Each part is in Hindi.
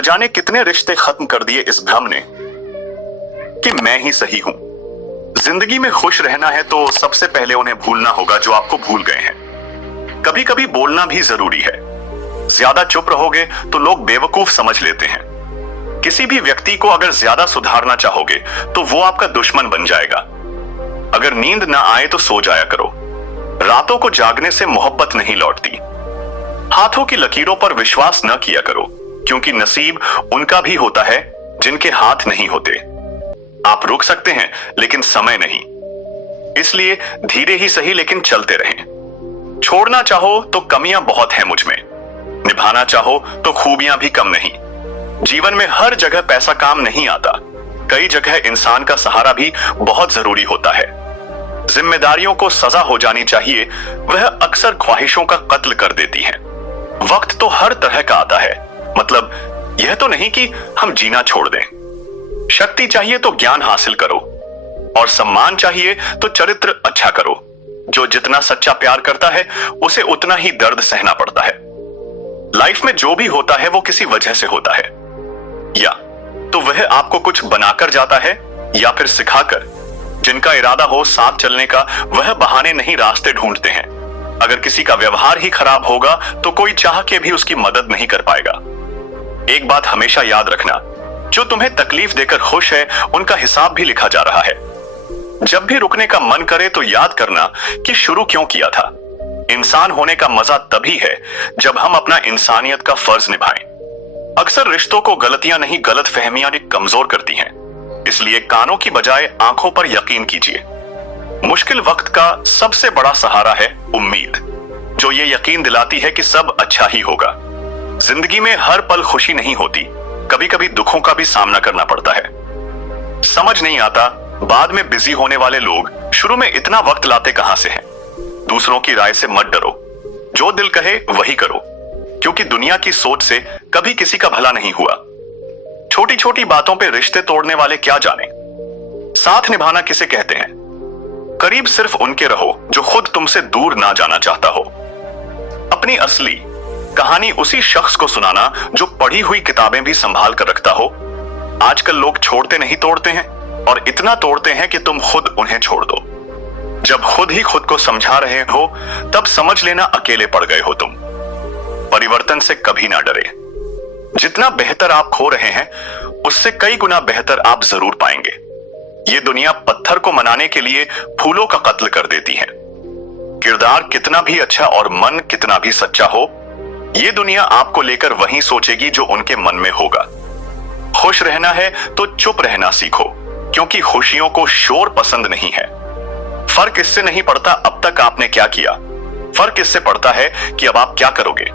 न जाने कितने रिश्ते खत्म कर दिए इस भ्रम ने कि मैं ही सही हूं। जिंदगी में खुश रहना है तो सबसे पहले उन्हें भूलना होगा जो आपको भूल गए हैं। कभी कभी बोलना भी जरूरी है। ज्यादा चुप रहोगे तो लोग बेवकूफ समझ लेते हैं। किसी भी व्यक्ति को अगर ज्यादा सुधारना चाहोगे तो वो आपका दुश्मन बन जाएगा। अगर नींद ना आए तो सो जाया करो। रातों को जागने से मोहब्बत नहीं लौटती। हाथों की लकीरों पर विश्वास न किया करो, क्योंकि नसीब उनका भी होता है जिनके हाथ नहीं होते। आप रुक सकते हैं लेकिन समय नहीं, इसलिए धीरे ही सही लेकिन चलते रहें। छोड़ना चाहो तो कमियां बहुत हैं मुझ में, निभाना चाहो तो खूबियां भी कम नहीं। जीवन में हर जगह पैसा काम नहीं आता। कई जगह इंसान का सहारा भी बहुत जरूरी होता है। जिम्मेदारियों को सजा हो जानी चाहिए, वह अक्सर ख्वाहिशों का कत्ल कर देती है। वक्त तो हर तरह का आता है, मतलब यह तो नहीं कि हम जीना छोड़ दें। शक्ति चाहिए तो ज्ञान हासिल करो, और सम्मान चाहिए तो चरित्र अच्छा करो। जो जितना सच्चा प्यार करता है उसे उतना ही दर्द सहना पड़ता है। लाइफ में जो भी होता है वो किसी वजह से होता है, या तो वह आपको कुछ बनाकर जाता है या फिर सिखाकर। जिनका इरादा हो साथ चलने का वह बहाने नहीं रास्ते ढूंढते हैं। अगर किसी का व्यवहार ही खराब होगा तो कोई चाह के भी उसकी मदद नहीं कर पाएगा। एक बात हमेशा याद रखना, जो तुम्हें तकलीफ देकर खुश है उनका हिसाब भी लिखा जा रहा है। जब भी रुकने का मन करे तो याद करना कि शुरू क्यों किया था। इंसान होने का मजा तभी है जब हम अपना इंसानियत का फर्ज निभाएं। अक्सर रिश्तों को गलतियां नहीं गलतफहमियां कमजोर करती हैं, इसलिए कानों की बजाय आंखों पर यकीन कीजिए। मुश्किल वक्त का सबसे बड़ा सहारा है उम्मीद, जो ये यकीन दिलाती है कि सब अच्छा ही होगा। जिंदगी में हर पल खुशी नहीं होती, कभी कभी दुखों का भी सामना करना पड़ता है। समझ नहीं आता बाद में बिजी होने वाले लोग शुरू में इतना वक्त लाते कहां से हैं। दूसरों की राय से मत डरो, जो दिल कहे वही करो, क्योंकि दुनिया की सोच से कभी किसी का भला नहीं हुआ। छोटी छोटी बातों पे रिश्ते तोड़ने वाले क्या जाने। साथ निभाना किसे कहते हैं? करीब सिर्फ उनके रहो जो खुद तुमसे दूर ना जाना चाहता हो। अपनी असली कहानी उसी शख्स को सुनाना जो पढ़ी हुई किताबें भी संभाल कर रखता हो। आजकल लोग छोड़ते नहीं तोड़ते हैं, और इतना तोड़ते हैं कि तुम खुद उन्हें छोड़ दो। जब खुद ही खुद को समझा रहे हो तब समझ लेना अकेले पड़ गए हो तुम। परिवर्तन से कभी ना डरे। जितना बेहतर आप खो रहे हैं उससे कई गुना बेहतर आप जरूर पाएंगे। ये दुनिया पत्थर को मनाने के लिए फूलों का कत्ल कर देती है। किरदार कितना भी अच्छा और मन कितना भी सच्चा हो, ये दुनिया आपको लेकर वही सोचेगी जो उनके मन में होगा। खुश रहना है तो चुप रहना सीखो, क्योंकि खुशियों को शोर पसंद नहीं है। फर्क इससे नहीं पड़ता अब तक आपने क्या किया, फर्क इससे पड़ता है कि अब आप क्या करोगे।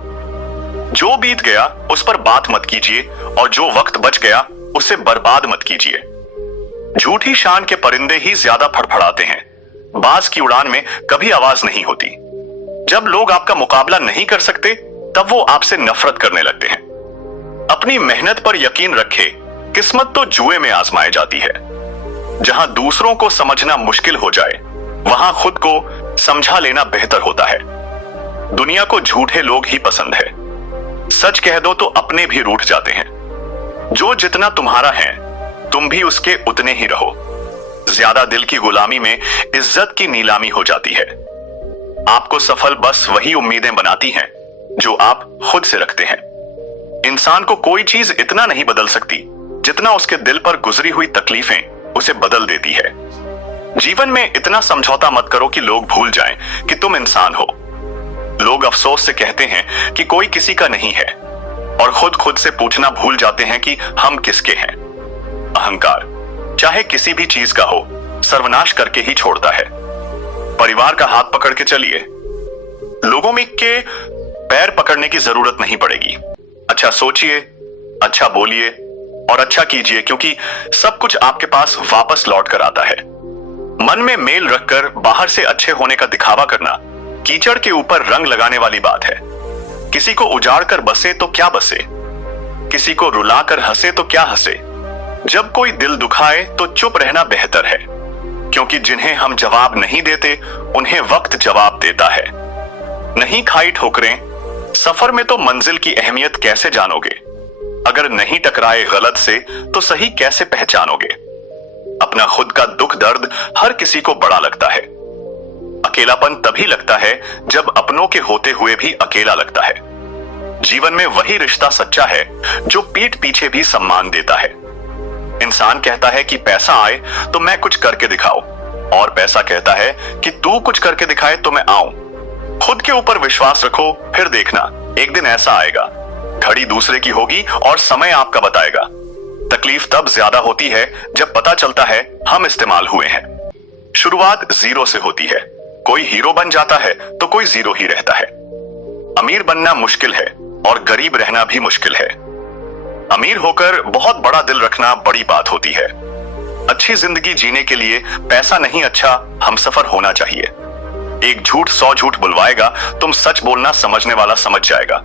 जो बीत गया उस पर बात मत कीजिए, और जो वक्त बच गया उसे बर्बाद मत कीजिए। झूठी शान के परिंदे ही ज्यादा फड़फड़ाते हैं, बाज की उड़ान में कभी आवाज नहीं होती। जब लोग आपका मुकाबला नहीं कर सकते तब वो आपसे नफरत करने लगते हैं। अपनी मेहनत पर यकीन रखे, किस्मत तो जुए में आजमाई जाती है। जहां दूसरों को समझना मुश्किल हो जाए वहां खुद को समझा लेना बेहतर होता है। दुनिया को झूठे लोग ही पसंद है, सच कह दो तो अपने भी रूठ जाते हैं। जो जितना तुम्हारा है तुम भी उसके उतने ही रहो। ज्यादा दिल की गुलामी में इज्जत की नीलामी हो जाती है। आपको सफल बस वही उम्मीदें बनाती हैं जो आप खुद से रखते हैं। इंसान को कोई चीज इतना नहीं बदल सकती जितना उसके दिल पर गुजरी हुई तकलीफें उसे बदल देती है। जीवन में इतना समझौता मत करो कि लोग भूल जाएं कि तुम इंसान हो। लोग अफसोस से कहते हैं कि कोई किसी का नहीं है, और खुद से पूछना भूल जाते हैं कि हम किसके हैं। अहंकार चाहे किसी भी चीज का हो, सर्वनाश करके ही छोड़ता है। परिवार का हाथ पकड़ के चलिए, लोगों में के पैर पकड़ने की जरूरत नहीं पड़ेगी। अच्छा सोचिए, अच्छा बोलिए और अच्छा कीजिए, क्योंकि सब कुछ आपके पास वापस लौट कर आता है। मन में मेल रखकर बाहर से अच्छे होने का दिखावा करना कीचड़ के ऊपर रंग लगाने वाली बात है। किसी को उजाड़ कर बसे तो क्या बसे, किसी को रुला कर हंसे तो क्या हंसे। जब कोई दिल दुखाए तो चुप रहना बेहतर है, क्योंकि जिन्हें हम जवाब नहीं देते उन्हें वक्त जवाब देता है। नहीं खाई ठोकरें, सफर में तो मंजिल की अहमियत कैसे जानोगे। अगर नहीं नहीं टकराए गलत से तो सही कैसे पहचानोगे? अपना खुद का दुख दर्द हर किसी को बड़ा लगता है। अकेलापन तभी लगता है जब अपनों के होते हुए भी अकेला लगता है। जीवन में वही रिश्ता सच्चा है जो पीठ पीछे भी सम्मान देता है। इंसान कहता है कि पैसा आए तो मैं कुछ करके दिखाऊं, और पैसा कहता है कि तू कुछ करके दिखाए तो मैं आऊं। खुद के ऊपर विश्वास रखो, फिर देखना एक दिन ऐसा आएगा, घड़ी दूसरे की होगी और समय आपका बताएगा। तकलीफ तब ज्यादा होती है जब पता चलता है हम इस्तेमाल हुए हैं। शुरुआत जीरो से होती है। कोई हीरो बन जाता है तो कोई जीरो ही रहता है। अमीर बनना मुश्किल है और गरीब रहना भी मुश्किल है। अमीर होकर बहुत बड़ा दिल रखना बड़ी बात होती है। अच्छी जिंदगी जीने के लिए पैसा नहीं, अच्छा हमसफर होना चाहिए। एक झूठ 100 झूठ बुलवाएगा, तुम सच बोलना समझने वाला समझ जाएगा।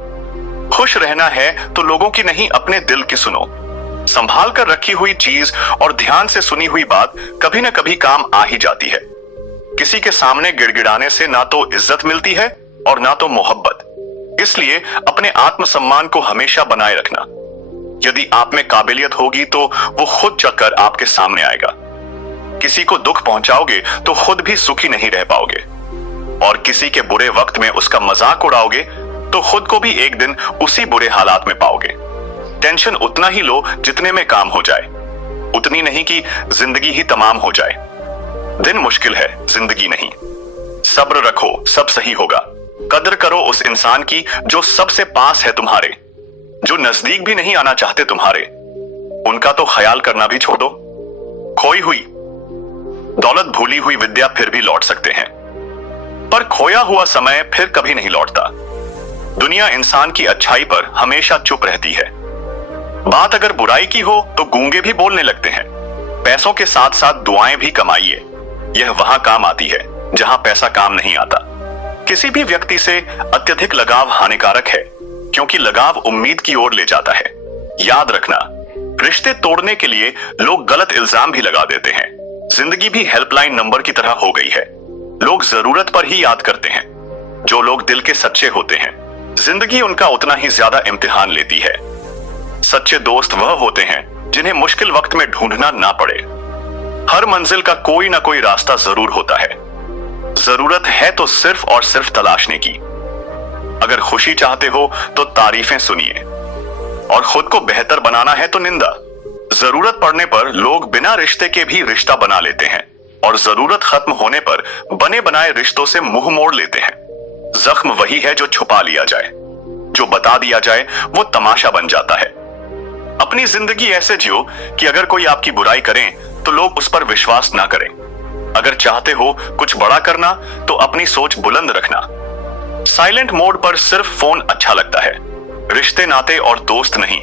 खुश रहना है तो लोगों की नहीं, अपने दिल की सुनो। संभाल कर रखी हुई चीज और ध्यान से सुनी हुई बात कभी न कभी काम आ ही जाती है। किसी के सामने गिड़गिड़ाने से ना तो इज्जत मिलती है और ना तो मोहब्बत। इसलिए अपने आत्मसम्मान को हमेशा बनाए रखना। यदि आप में काबिलियत होगी तो वो खुद चलकर आपके सामने आएगा। किसी को दुख पहुंचाओगे तो खुद भी सुखी नहीं रह पाओगे, और किसी के बुरे वक्त में उसका मजाक उड़ाओगे तो खुद को भी एक दिन उसी बुरे हालात में पाओगे। टेंशन उतना ही लो जितने में काम हो जाए, उतनी नहीं कि जिंदगी ही तमाम हो जाए। दिन मुश्किल है, जिंदगी नहीं। सब्र रखो, सब सही होगा। कदर करो उस इंसान की जो सबसे पास है तुम्हारे, जो नजदीक भी नहीं आना चाहते तुम्हारे। उनका तो ख्याल करना भी छोड़ दो। खोई हुई दौलत, भूली हुई विद्या फिर भी लौट सकते हैं, पर खोया हुआ समय फिर कभी नहीं लौटता। दुनिया इंसान की अच्छाई पर हमेशा चुप रहती है। बात अगर बुराई की हो तो गूंगे भी बोलने लगते हैं। पैसों के साथ साथ दुआएं भी कमाइए, यह वहां काम आती है जहां पैसा काम नहीं आता। किसी भी व्यक्ति से अत्यधिक लगाव हानिकारक है, क्योंकि लगाव उम्मीद की ओर ले जाता है। याद रखना, रिश्ते तोड़ने के लिए लोग गलत इल्जाम भी लगा देते हैं। जिंदगी भी हेल्पलाइन नंबर की तरह हो गई है। लोग जरूरत पर ही याद करते हैं। जो लोग दिल के सच्चे होते हैं, जिंदगी उनका उतना ही ज्यादा इम्तिहान लेती है। सच्चे दोस्त वह होते हैं जिन्हें मुश्किल वक्त में ढूंढना ना पड़े। हर मंजिल का कोई ना कोई रास्ता जरूर होता है। जरूरत है तो सिर्फ और सिर्फ तलाशने की। अगर खुशी चाहते हो तो तारीफें सुनिए, और खुद को बेहतर बनाना है तो निंदा। जरूरत पड़ने पर लोग बिना रिश्ते के भी रिश्ता बना लेते हैं, और जरूरत खत्म होने पर बने बनाए रिश्तों से मुंह मोड़ लेते हैं। जख्म वही है जो छुपा लिया जाए, जो बता दिया जाए वो तमाशा बन जाता है। अपनी जिंदगी ऐसे जियो कि अगर कोई आपकी बुराई करे तो लोग उस पर विश्वास ना करें। अगर चाहते हो कुछ बड़ा करना तो अपनी सोच बुलंद रखना। साइलेंट मोड पर सिर्फ फोन अच्छा लगता है, रिश्ते नाते और दोस्त नहीं।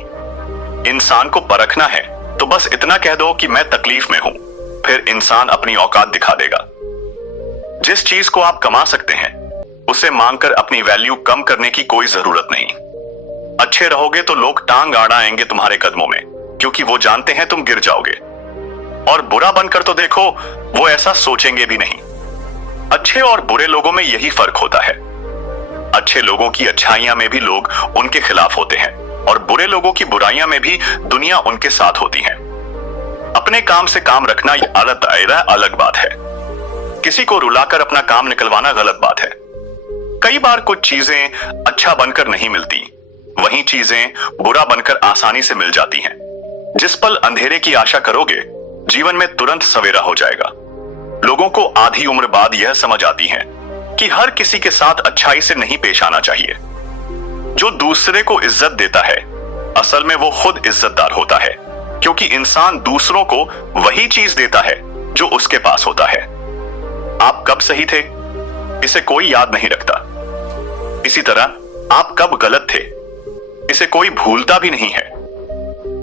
इंसान को परखना है तो बस इतना कह दो कि मैं तकलीफ में हूं, फिर इंसान अपनी औकात दिखा देगा। जिस चीज को आप कमा सकते हैं उसे मांगकर अपनी वैल्यू कम करने की कोई जरूरत नहीं। अच्छे रहोगे तो लोग टांग अड़ाएंगे तुम्हारे कदमों में, क्योंकि वो जानते हैं तुम गिर जाओगे। और बुरा बनकर तो देखो, वो ऐसा सोचेंगे भी नहीं। अच्छे और बुरे लोगों में यही फर्क होता है। अच्छे लोगों की अच्छाइयां में भी लोग उनके खिलाफ होते हैं, और बुरे लोगों की बुराइयां में भी दुनिया उनके साथ होती है। अपने काम से काम रखना अलग दायरा, अलग बात है। किसी को रुलाकर अपना काम निकलवाना गलत बात है। कई बार कुछ चीजें अच्छा बनकर नहीं मिलती, वही चीजें बुरा बनकर आसानी से मिल जाती हैं। जिस पल अंधेरे की आशा करोगे, जीवन में तुरंत सवेरा हो जाएगा। लोगों को आधी उम्र बाद यह समझ आती है कि हर किसी के साथ अच्छाई से नहीं पेश आना चाहिए। जो दूसरे को इज्जत देता है, असल में वो खुद इज्जतदार होता है, क्योंकि इंसान दूसरों को वही चीज देता है जो उसके पास होता है। आप कब सही थे, इसे कोई याद नहीं रखता। इसी तरह आप कब गलत थे, इसे कोई भूलता भी नहीं है।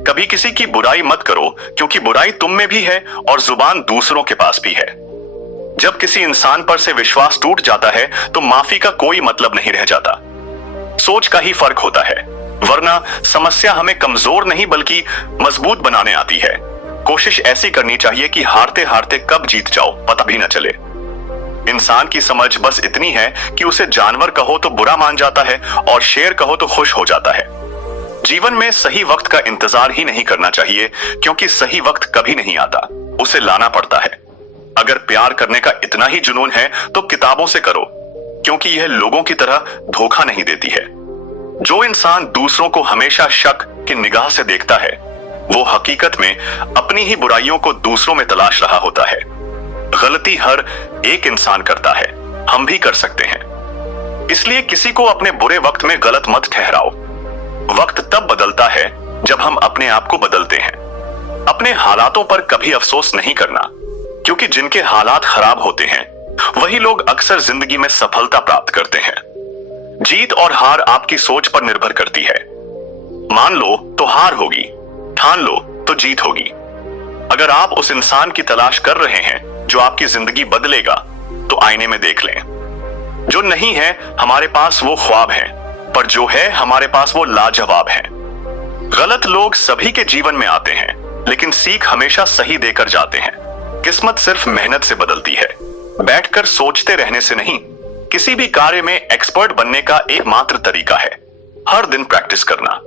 कभी किसी की बुराई मत करो, क्योंकि बुराई तुम में भी है और जुबान दूसरों के पास भी है। जब किसी इंसान पर से विश्वास टूट जाता है तो माफी का कोई मतलब नहीं रह जाता। सोच का ही फर्क होता है, वरना समस्या हमें कमजोर नहीं बल्कि मजबूत बनाने आती है। कोशिश ऐसी करनी चाहिए कि हारते हारते कब जीत जाओ पता भी न चले। इंसान की समझ बस इतनी है कि उसे जानवर कहो तो बुरा मान जाता है और शेर कहो तो खुश हो जाता है। जीवन में सही वक्त का इंतजार ही नहीं करना चाहिए, क्योंकि सही वक्त कभी नहीं आता, उसे लाना पड़ता है। अगर प्यार करने का इतना ही जुनून है तो किताबों से करो, क्योंकि यह लोगों की तरह धोखा नहीं देती है। जो इंसान दूसरों को हमेशा शक की निगाह से देखता है, वो हकीकत में अपनी ही बुराइयों को दूसरों में तलाश रहा होता है। गलती हर एक इंसान करता है, हम भी कर सकते हैं। इसलिए किसी को अपने बुरे वक्त में गलत मत ठहराओ। वक्त तब बदलता है जब हम अपने आप को बदलते हैं। अपने हालातों पर कभी अफसोस नहीं करना, क्योंकि जिनके हालात खराब होते हैं वही लोग अक्सर जिंदगी में सफलता प्राप्त करते हैं। जीत और हार आपकी सोच पर निर्भर करती है। मान लो तो हार होगी, ठान लो तो जीत होगी। अगर आप उस इंसान की तलाश कर रहे हैं जो आपकी जिंदगी बदलेगा, तो आईने में देख लें। जो नहीं है हमारे पास वो ख्वाब है, पर जो है हमारे पास वो लाजवाब है। गलत लोग सभी के जीवन में आते हैं, लेकिन सीख हमेशा सही देकर जाते हैं। किस्मत सिर्फ मेहनत से बदलती है, बैठकर सोचते रहने से नहीं। किसी भी कार्य में एक्सपर्ट बनने का एकमात्र तरीका है हर दिन प्रैक्टिस करना।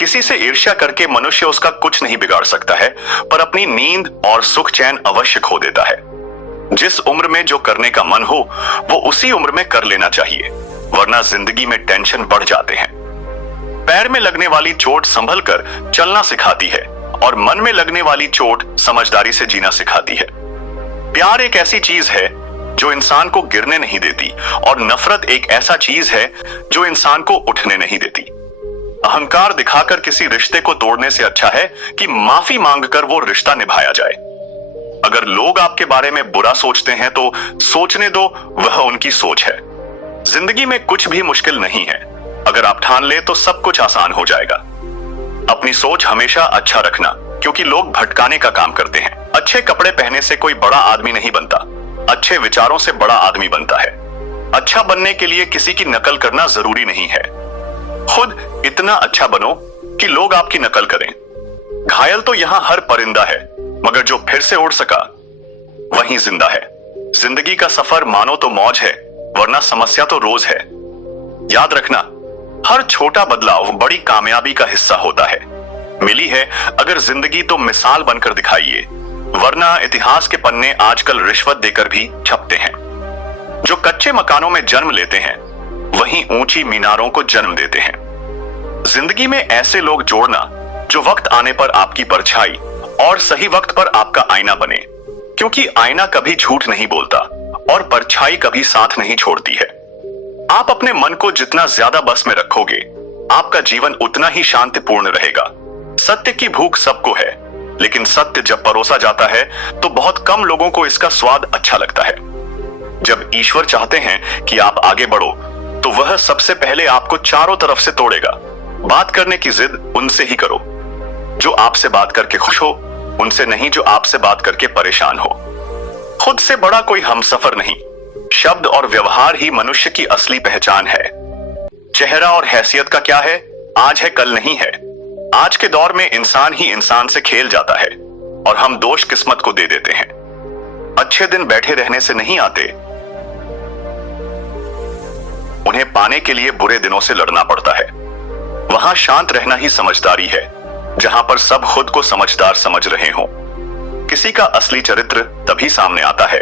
किसी से ईर्ष्या करके मनुष्य उसका कुछ नहीं बिगाड़ सकता है, पर अपनी नींद और सुख चैन अवश्य खो देता है। जिस उम्र में जो करने का मन हो वो उसी उम्र में कर लेना चाहिए, वरना जिंदगी में टेंशन बढ़ जाते हैं। पैर में लगने वाली चोट संभल कर चलना सिखाती है, और मन में लगने वाली चोट समझदारी से जीना सिखाती है। प्यार एक ऐसी चीज है जो इंसान को गिरने नहीं देती, और नफरत एक ऐसा चीज है जो इंसान को उठने नहीं देती। अहंकार दिखाकर किसी रिश्ते को तोड़ने से अच्छा है कि माफी मांगकर वो रिश्ता निभाया जाए। अगर लोग आपके बारे में बुरा सोचते हैं तो सोचने दो, वह उनकी सोच है। जिंदगी में कुछ भी मुश्किल नहीं है, अगर आप ठान ले तो सब कुछ आसान हो जाएगा। अपनी सोच हमेशा अच्छा रखना, क्योंकि लोग भटकाने का काम करते हैं। अच्छे कपड़े पहनने से कोई बड़ा आदमी नहीं बनता, अच्छे विचारों से बड़ा आदमी बनता है। अच्छा बनने के लिए किसी की नकल करना जरूरी नहीं है, खुद इतना अच्छा बनो कि लोग आपकी नकल करें। घायल तो यहां हर परिंदा है, मगर जो फिर से उड़ सका वही जिंदा है। जिंदगी का सफर मानो तो मौज है, वरना समस्या तो रोज है। याद रखना, हर छोटा बदलाव बड़ी कामयाबी का हिस्सा होता है। मिली है अगर जिंदगी तो मिसाल बनकर दिखाइए, वरना इतिहास के पन्ने आजकल रिश्वत देकर भी छपते हैं। जो कच्चे मकानों में जन्म लेते हैं वहीं ऊंची मीनारों को जन्म देते हैं। जिंदगी में ऐसे लोग जोड़ना जो वक्त आने पर आपकी परछाई और सही वक्त पर आपका आईना बने, क्योंकि आईना कभी झूठ नहीं बोलता और परछाई कभी साथ नहीं छोड़ती है। आप अपने मन को जितना ज्यादा बस में रखोगे, आपका जीवन उतना ही शांतिपूर्ण रहेगा। सत्य की भूख सबको है, लेकिन सत्य जब परोसा जाता है तो बहुत कम लोगों को इसका स्वाद अच्छा लगता है। जब ईश्वर चाहते हैं कि आप आगे बढ़ो, तो वह सबसे पहले आपको चारों तरफ से तोड़ेगा। बात करने की जिद उनसे ही करो जो आपसे बात करके खुश हो, उनसे नहीं जो आपसे बात करके परेशान हो। खुद से बड़ा कोई हमसफर नहीं। शब्द और व्यवहार ही मनुष्य की असली पहचान है। चेहरा और हैसियत का क्या है, आज है कल नहीं है। आज के दौर में इंसान ही इंसान से खेल जाता है, और हम दोष किस्मत को दे देते हैं। अच्छे दिन बैठे रहने से नहीं आते, उन्हें पाने के लिए बुरे दिनों से लड़ना पड़ता है। वहां शांत रहना ही समझदारी है, जहां पर सब खुद को समझदार समझ रहे हों। किसी का असली चरित्र तभी सामने आता है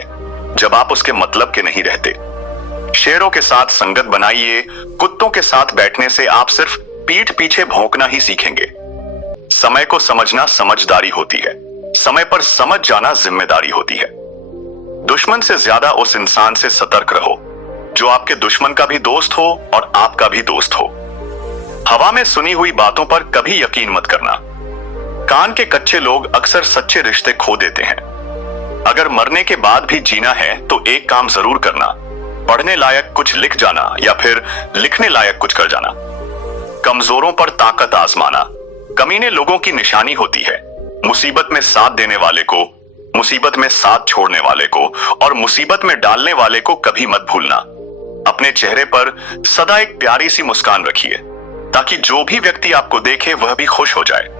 जब आप उसके मतलब के नहीं रहते। शेरों के साथ संगत बनाइए, कुत्तों के साथ बैठने से आप सिर्फ पीठ पीछे भौंकना ही सीखेंगे। समय को समझना समझदारी होती है, समय पर समझ जाना जिम्मेदारी होती है। दुश्मन से ज्यादा उस इंसान से सतर्क रहो जो आपके दुश्मन का भी दोस्त हो और आपका भी दोस्त हो। हवा में सुनी हुई बातों पर कभी यकीन मत करना। कान के कच्चे लोग अक्सर सच्चे रिश्ते खो देते हैं। अगर मरने के बाद भी जीना है तो एक काम जरूर करना, पढ़ने लायक कुछ लिख जाना या फिर लिखने लायक कुछ कर जाना। कमजोरों पर ताकत आजमाना कमीने लोगों की निशानी होती है। मुसीबत में साथ देने वाले को, मुसीबत में साथ छोड़ने वाले को और मुसीबत में डालने वाले को कभी मत भूलना। अपने चेहरे पर सदा एक प्यारी सी मुस्कान रखिए, ताकि जो भी व्यक्ति आपको देखे वह भी खुश हो जाए।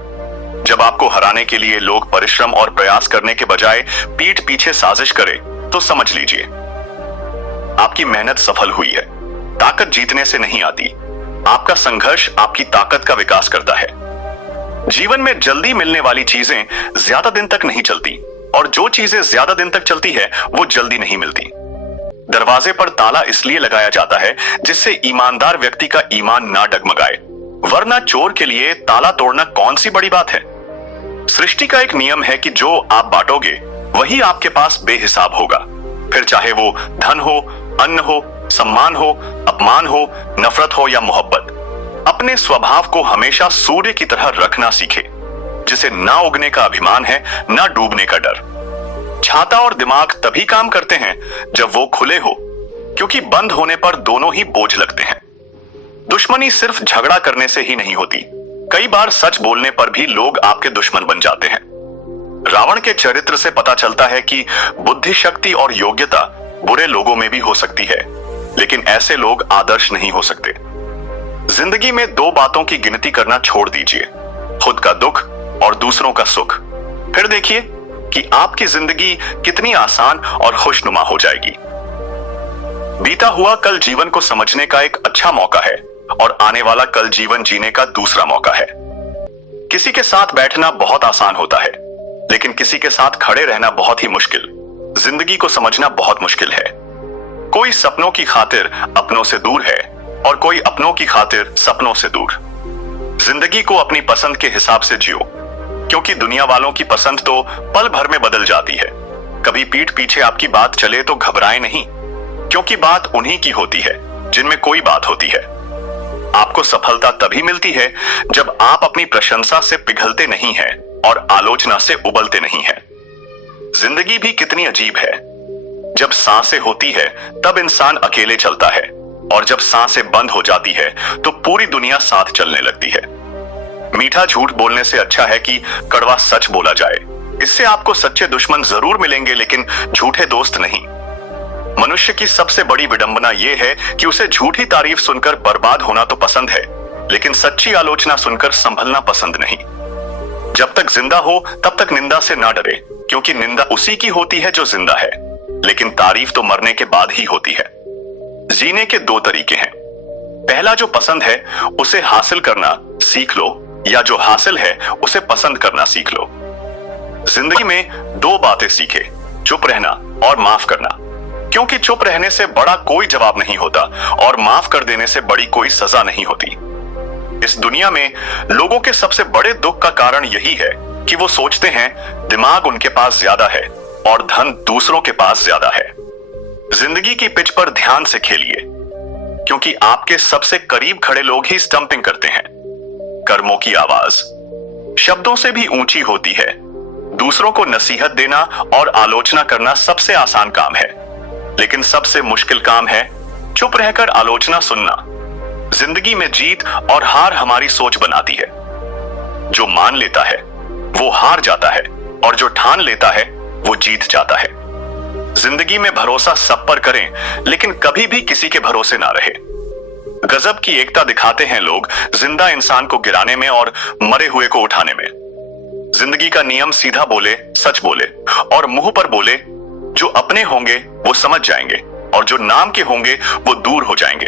जब आपको हराने के लिए लोग परिश्रम और प्रयास करने के बजाय पीठ पीछे साजिश करें, तो समझ लीजिए आपकी मेहनत सफल हुई है। ताकत जीतने से नहीं आती, आपका संघर्ष आपकी ताकत का विकास करता है। जीवन में जल्दी मिलने वाली चीजें ज्यादा दिन तक नहीं चलती, और जो चीजें ज्यादा दिन तक चलती है वो जल्दी नहीं मिलती। दरवाजे पर ताला इसलिए लगाया जाता है जिससे ईमानदार व्यक्ति का ईमान ना डगमगाए, वरना चोर के लिए ताला तोड़ना कौन सी बड़ी बात है। सृष्टि का एक नियम है कि जो आप बांटोगे वही आपके पास बेहिसाब होगा, फिर चाहे वो धन हो, अन्न हो, सम्मान हो, अपमान हो, नफरत हो या मोहब्बत। अपने स्वभाव को हमेशा सूर्य की तरह रखना सीखे, जिसे ना उगने का अभिमान है, ना डूबने का डर। छाता और दिमाग तभी काम करते हैं जब वो खुले हो, क्योंकि बंद होने पर दोनों ही बोझ लगते हैं। दुश्मनी सिर्फ झगड़ा करने से ही नहीं होती, कई बार सच बोलने पर भी लोग आपके दुश्मन बन जाते हैं। रावण के चरित्र से पता चलता है कि बुद्धि, शक्ति और योग्यता बुरे लोगों में भी हो सकती है, लेकिन ऐसे लोग आदर्श नहीं हो सकते। जिंदगी में दो बातों की गिनती करना छोड़ दीजिए, खुद का दुख और दूसरों का सुख। फिर देखिए कि आपकी जिंदगी कितनी आसान और खुशनुमा हो जाएगी। बीता हुआ कल जीवन को समझने का एक अच्छा मौका है, और आने वाला कल जीवन जीने का दूसरा मौका है। किसी के साथ बैठना बहुत आसान होता है, लेकिन किसी के साथ खड़े रहना बहुत ही मुश्किल। जिंदगी को समझना बहुत मुश्किल है। कोई सपनों की खातिर अपनों से दूर है, और कोई अपनों की खातिर सपनों से दूर। जिंदगी को अपनी पसंद के हिसाब से जियो, क्योंकि दुनिया वालों की पसंद तो पल भर में बदल जाती है। कभी पीठ पीछे आपकी बात चले तो घबराएं नहीं, क्योंकि बात उन्हीं की होती है जिनमें कोई बात होती है। आपको सफलता तभी मिलती है जब आप अपनी प्रशंसा से पिघलते नहीं हैं और आलोचना से उबलते नहीं हैं। जिंदगी भी कितनी अजीब है। जब सांसें होती है तब इंसान अकेले चलता है, और जब सांसें बंद हो जाती है तो पूरी दुनिया साथ चलने लगती है। मीठा झूठ बोलने से अच्छा है कि कड़वा सच बोला जाए। इससे आपको सच्चे दुश्मन जरूर मिलेंगे, लेकिन झूठे दोस्त नहीं। मनुष्य की सबसे बड़ी विडंबना यह है कि उसे झूठी तारीफ सुनकर बर्बाद होना तो पसंद है, लेकिन सच्ची आलोचना सुनकर संभलना पसंद नहीं। जब तक जिंदा हो तब तक निंदा से ना डरे, क्योंकि निंदा उसी की होती है जो जिंदा है, लेकिन तारीफ तो मरने के बाद ही होती है। जीने के दो तरीके हैं। पहला, जो पसंद है उसे हासिल करना सीख लो, या जो हासिल है उसे पसंद करना सीख लो। जिंदगी में दो बातें सीखे, चुप रहना और माफ करना, क्योंकि चुप रहने से बड़ा कोई जवाब नहीं होता, और माफ कर देने से बड़ी कोई सजा नहीं होती। इस दुनिया में लोगों के सबसे बड़े दुख का कारण यही है कि वो सोचते हैं दिमाग उनके पास ज्यादा है और धन दूसरों के पास ज्यादा है। जिंदगी की पिच पर ध्यान से खेलिए, क्योंकि आपके सबसे करीब खड़े लोग ही स्टंपिंग करते हैं। कर्मों की आवाज शब्दों से भी ऊंची होती है। दूसरों को नसीहत देना और आलोचना करना सबसे आसान काम है, लेकिन सबसे मुश्किल काम है चुप रहकर आलोचना सुनना। जिंदगी में जीत और हार हमारी सोच बनाती है। जो मान लेता है वो हार जाता है, और जो ठान लेता है वो जीत जाता है। जिंदगी में भरोसा सब पर करें, लेकिन कभी भी किसी के भरोसे ना रहे। गजब की एकता दिखाते हैं लोग जिंदा इंसान को गिराने में और मरे हुए को उठाने में। जिंदगी का नियम सीधा बोले, सच बोले, और मुंह पर बोले। जो अपने होंगे वो समझ जाएंगे, और जो नाम के होंगे वो दूर हो जाएंगे।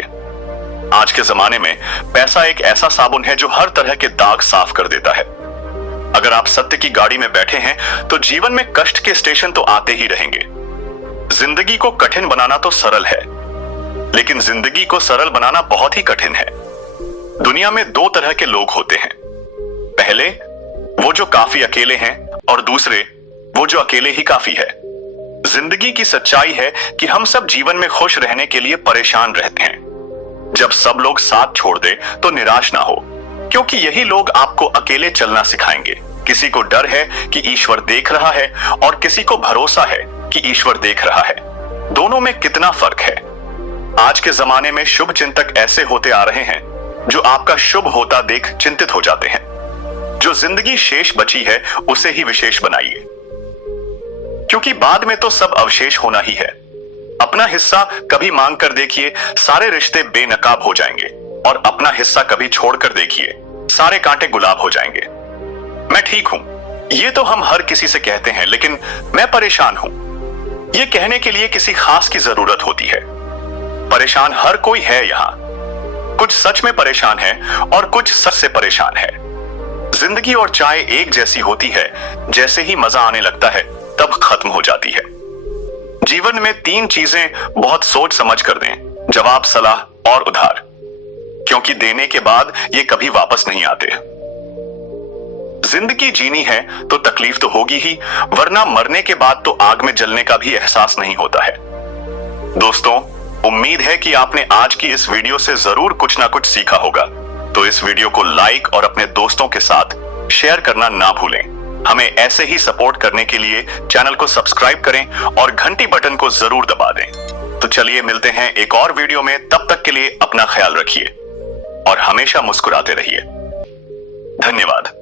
आज के जमाने में पैसा एक ऐसा साबुन है जो हर तरह के दाग साफ कर देता है। अगर आप सत्य की गाड़ी में बैठे हैं तो जीवन में कष्ट के स्टेशन तो आते ही रहेंगे। जिंदगी को कठिन बनाना तो सरल है, लेकिन जिंदगी को सरल बनाना बहुत ही कठिन है। दुनिया में दो तरह के लोग होते हैं। पहले, वो जो काफी अकेले हैं, और दूसरे, वो जो अकेले ही काफी है। जिंदगी की सच्चाई है कि हम सब जीवन में खुश रहने के लिए परेशान रहते हैं। जब सब लोग साथ छोड़ दे तो निराश ना हो, क्योंकि यही लोग आपको अकेले चलना सिखाएंगे। किसी को डर है कि ईश्वर देख रहा है, और किसी को भरोसा है कि ईश्वर देख रहा है। दोनों में कितना फर्क है। आज के जमाने में शुभ चिंतक ऐसे होते आ रहे हैं जो आपका शुभ होता देख चिंतित हो जाते हैं। जो जिंदगी शेष बची है उसे ही विशेष बनाइए, क्योंकि बाद में तो सब अवशेष होना ही है। अपना हिस्सा कभी मांग कर देखिए, सारे रिश्ते बेनकाब हो जाएंगे, और अपना हिस्सा कभी छोड़कर देखिए, सारे कांटे गुलाब हो जाएंगे। मैं ठीक हूं, ये तो हम हर किसी से कहते हैं, लेकिन मैं परेशान हूं, ये कहने के लिए किसी खास की जरूरत होती है। परेशान हर कोई है यहाँ। कुछ सच में परेशान है और कुछ सच से परेशान है। जिंदगी और चाय एक जैसी होती है, जैसे ही मजा आने लगता है तब खत्म हो जाती है। जीवन में 3 चीजें बहुत सोच समझ कर दें, जवाब, सलाह और उधार, क्योंकि देने के बाद ये कभी वापस नहीं आते। जिंदगी जीनी है तो तकलीफ तो होगी ही, वरना मरने के बाद तो आग में जलने का भी एहसास नहीं होता है। दोस्तों, उम्मीद है कि आपने आज की इस वीडियो से जरूर कुछ ना कुछ सीखा होगा, तो इस वीडियो को लाइक और अपने दोस्तों के साथ शेयर करना ना भूलें। हमें ऐसे ही सपोर्ट करने के लिए चैनल को सब्सक्राइब करें और घंटी बटन को जरूर दबा दें। तो चलिए मिलते हैं एक और वीडियो में, तब तक के लिए अपना ख्याल रखिए और हमेशा मुस्कुराते रहिए। धन्यवाद।